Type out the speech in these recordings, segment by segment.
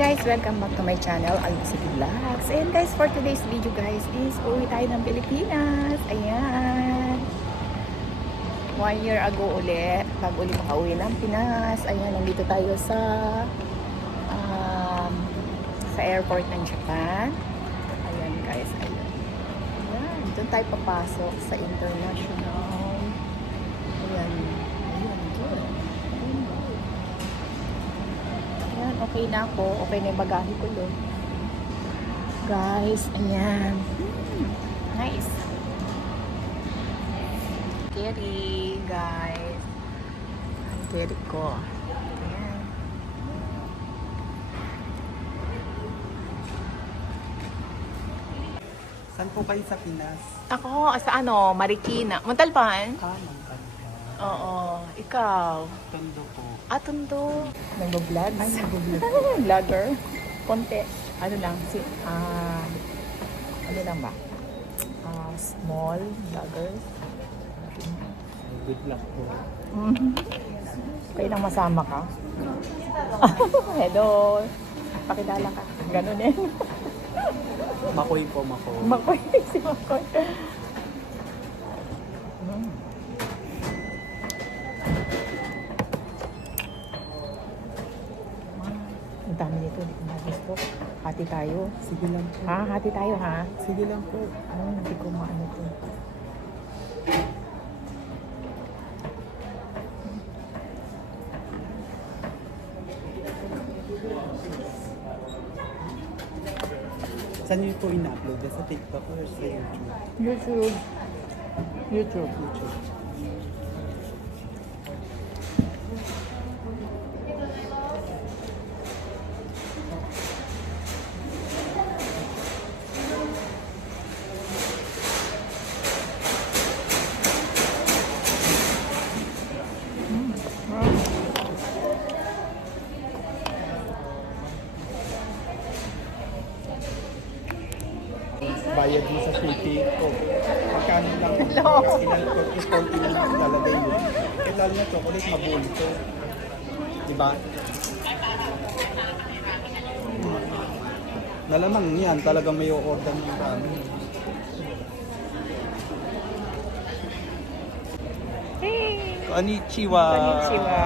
guys, welcome back to my channel, Alcity Vlogs. And guys, for today's video guys is uwi tayo ng Pilipinas. Ayan. 1 year ago ulit, bago ulit makauwi ng Pinas. Ayan, nandito tayo sa airport ng Japan. Ayan guys, ayan. Ayan, doon tayo papasok sa international. Ayan. Ayan, okay na ako. Okay na yung bagahe ko doon. Guys, ayan. Nice. Carry, guys. Ang carry ko. Ayan. Saan po kayo sa Pinas? Ako, sa Marikina. Montalban? Montalban. Oo. Ikaw? Tondo po. Tondo. Nag-vlog? Ay, nag-vlog. Vlogger. Konti. Ano lang, ano lang ba? Small vloggers. Good luck po. Kayo lang masama ka. Hello. Pakilala ka. Ganun eh. Makoy po, Makoy. Makoy. Si Makoy. Ang dami nito, hindi ko gusto. Hati tayo. Sige lang po. Ha? Hati tayo ha? Sige lang po. Hindi ko maano to. Saan niyo po ina-upload? Sa TikTok or sa YouTube? YouTube. YouTube. Bayad mo sa shipping ko. Magkano lang ilan ko, ipon ilan lalagay mo. Eh lalo na chocolate, mabulto. Diba? Malamang yan, talagang may order ng marami. Konnichiwa! Konnichiwa.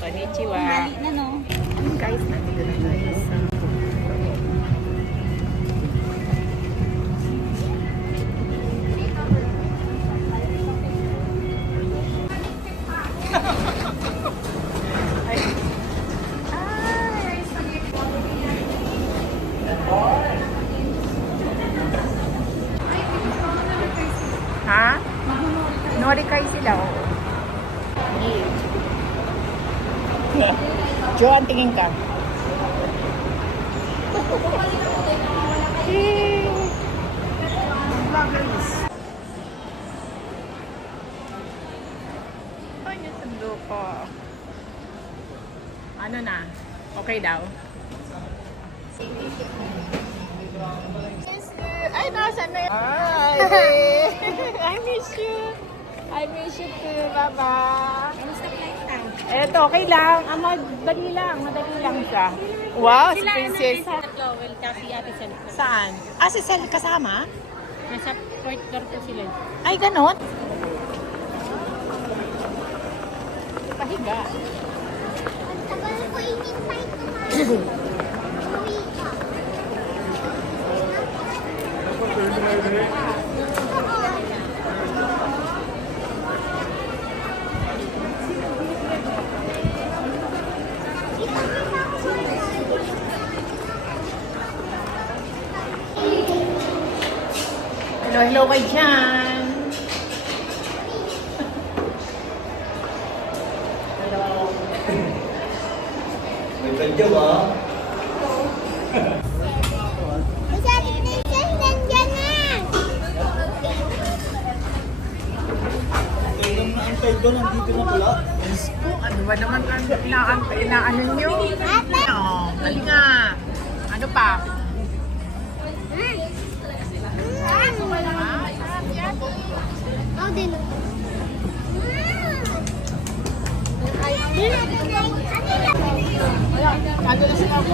Konnichiwa. Mali na, no? Guys, nandito na tayo sa Ha? Norikai sila, oo. Joan, tingin ka. Vloggers. Ano yung sundo ko? Ano na? Okay daw? Ay, nasan na yun? I miss you. I miss you too, Baba. Kamusta flight time? Eto, okay lang. Madali lang siya. Wow, si Princess. Well, kasi ate Sel. Saan? Si Sel kasama? Nasa fourth floor po sila. Ay, ganon? Pahiga. Ang tagal ko inintay kumain. Uwi ka. Hello kay Jan. Hello. May badyo ba? Kasi ate Princess, nandiyan na. Kailang naantay doon, nandito na pala. Diyos ko, ano ba naman ang inaano nyo? Ate. Dali nga. Ano pa? Oh, din. Ice cream? Ano na sila po?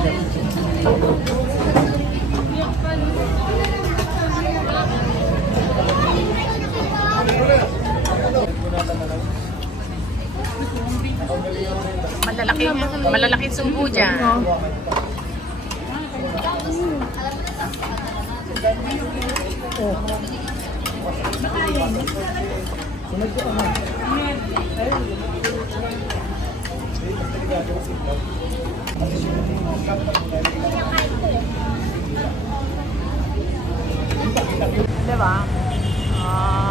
Malalaki sumbo dyan. Diba? Ah.